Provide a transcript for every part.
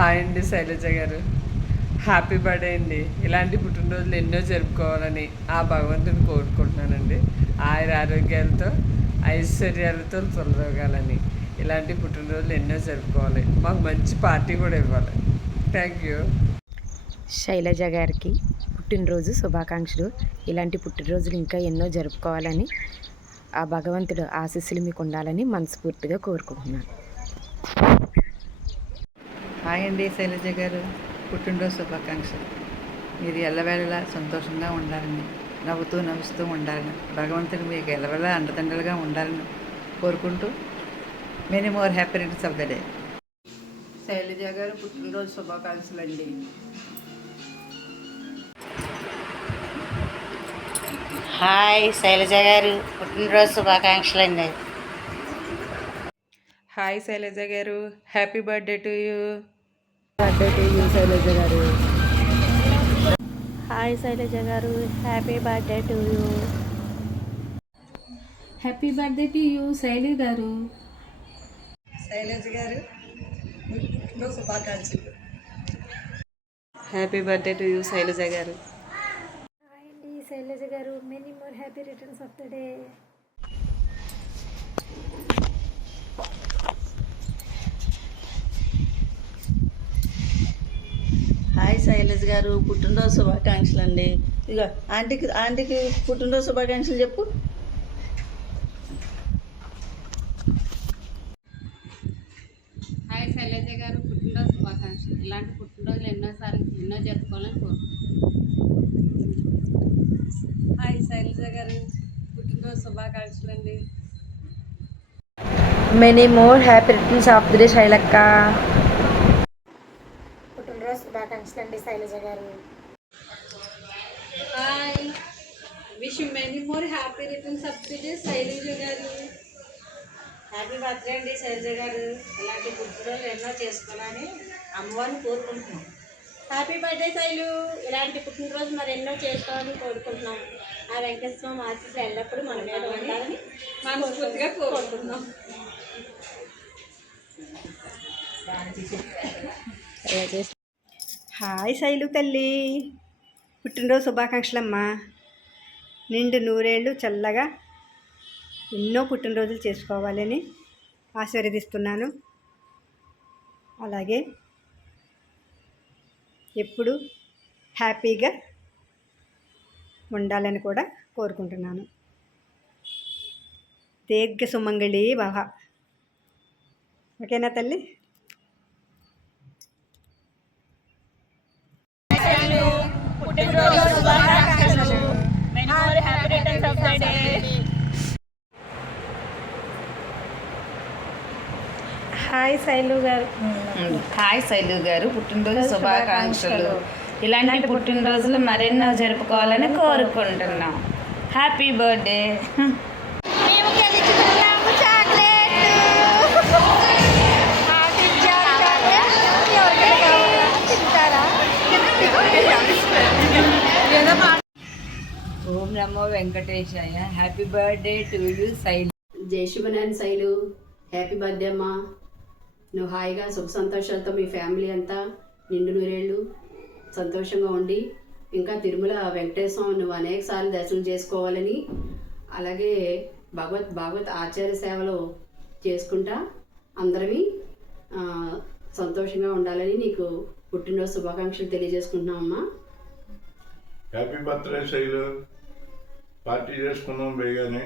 Hi అండి Shailaja garu, happy birthday అండి. ఇలాంటి పుట్టినరోజులు ఎన్నో జరుపుకోవాలని ఆ భగవంతుని కోరుకుంటున్నానండి. ఆయుర ఆరోగ్యాలతో ఐశ్వర్యాలతో తొలగాలని ఇలాంటి పుట్టినరోజులు ఎన్నో జరుపుకోవాలి. మాకు మంచి పార్టీ కూడా ఇవ్వాలి. Thank you. శైలజ గారికి పుట్టినరోజు శుభాకాంక్షలు. ఇలాంటి పుట్టినరోజులు ఇంకా ఎన్నో జరుపుకోవాలని ఆ భగవంతుడు ఆశీస్సులు మీకు ఉండాలని మనస్ఫూర్తిగా కోరుకుంటున్నాను. హాయ్ అండి శైలజ గారు, పుట్టినరోజు శుభాకాంక్షలు. మీరు ఎల్లవేళలా సంతోషంగా ఉండాలని, నవ్వుతూ ఉండాలని, భగవంతుడు మీకు ఎల్లవేళలా అండదండలుగా ఉండాలని కోరుకుంటూ many more happy returns of the day. Shailaja garu పుట్టినరోజు శుభాకాంక్షలు అండి. హాయ్ శైలజ గారు, పుట్టినరోజు శుభాకాంక్షలు అండి. Hi Shailaja garu, happy birthday to you. Birthday to you Shailaja garu. Hi Shailaja garu, happy birthday to you. Happy birthday to you Shailu garu. Shailaja garu పుట్టినరోజు శుభాకాంక్షలు. Happy birthday to you Shailaja garu. Hi అండి Shailaja garu, many more happy returns of the day. Hi Shailaja garu, పుట్టినరోజు శుభాకాంక్షలు అండి. ఇక ఆంటీకి పుట్టినరోజు శుభాకాంక్షలు చెప్పు. హాయ్ శైలజ గారు, పుట్టినరోజు శుభాకాంక్షలు. ఇలాంటి పుట్టినరోజులు ఎన్నో జరుపుకోవాలని కోరుకుంటున్నాను. హాయ్ శైలజ గారు, పుట్టినరోజు శుభాకాంక్షలు అండి. Many more happy returns of the day శైలక్క. పుట్టినరోజు శుభాకాంక్షలు అండి Shailaja garu. Hi, wish many more happy returns of the day Shailaja garu. Happy birthday అండి శైలజ గారు. ఇలాంటి పుట్టినరోజులు ఎన్నో చేసుకోవాలని అమ్మవారిని కోరుకుంటున్నాం. Happy birthday Shailu. ఇలాంటి పుట్టినరోజు మరి ఎన్నో చేసుకోవాలని కోరుకుంటున్నాం. ఆ వెంకటేశ్వర స్వామి ఆశీస్సులు ఎల్లప్పుడూ మన మీద ఉండాలని మనస్ఫూర్తిగా కోరుకుంటున్నాం. హాయ్ శైలు తల్లి, పుట్టినరోజు శుభాకాంక్షలమ్మా. నిండు నూరేళ్ళు చల్లగా ఎన్నో పుట్టినరోజులు చేసుకోవాలని ఆశీర్వదిస్తున్నాను. అలాగే ఎప్పుడు హ్యాపీగా ఉండాలని కూడా కోరుకుంటున్నాను. దీర్ఘ సుమంగళి భవ. ఓకేనా తల్లి? హాయ్ శైలు గారు. హాయ్ శైలు గారు, పుట్టినరోజు శుభాకాంక్షలు. ఇలాంటి పుట్టినరోజులు మరెన్నో జరుపుకోవాలని కోరుకుంటున్నాం. Happy birthday. Om Namo Venkatesaya. Happy birthday to you Shailu. జై శుభనారాయణ శైలు, హ్యాపీ బర్త్డే అమ్మా. నువ్వు హాయిగా సుఖ సంతోషాలతో మీ ఫ్యామిలీ అంతా నిండు నూరేళ్ళు సంతోషంగా ఉండి ఇంకా తిరుమల వెంకటేశ్వరం నువ్వు అనేక సార్లు దర్శనం చేసుకోవాలని, అలాగే భాగవత్ ఆచార్య సేవలు చేసుకుంటా అందరివి సంతోషంగా ఉండాలని నీకు పుట్టినరోజు శుభాకాంక్షలు తెలియజేసుకుంటున్నామమ్మా. Happy birthday Shailu. పార్టీ చేసుకున్నాం బేగానే.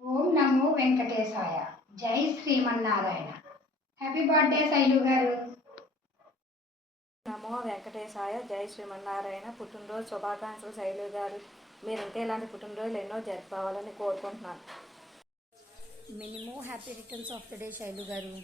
ఓం నమో వెంకటేశాయ. జై శ్రీమన్నారాయణ. హ్యాపీ బర్త్డే శైలు గారు. నమో వెంకటేశాయ. జై శ్రీమన్నారాయణ. పుట్టినరోజు శుభాకాంక్షలు శైలు గారు. మీరు ఇంకా ఇలాంటి పుట్టినరోజులు ఎన్నో జరుపుకోవాలని కోరుకుంటున్నాను. Many more happy returns of the day Shailu గారు.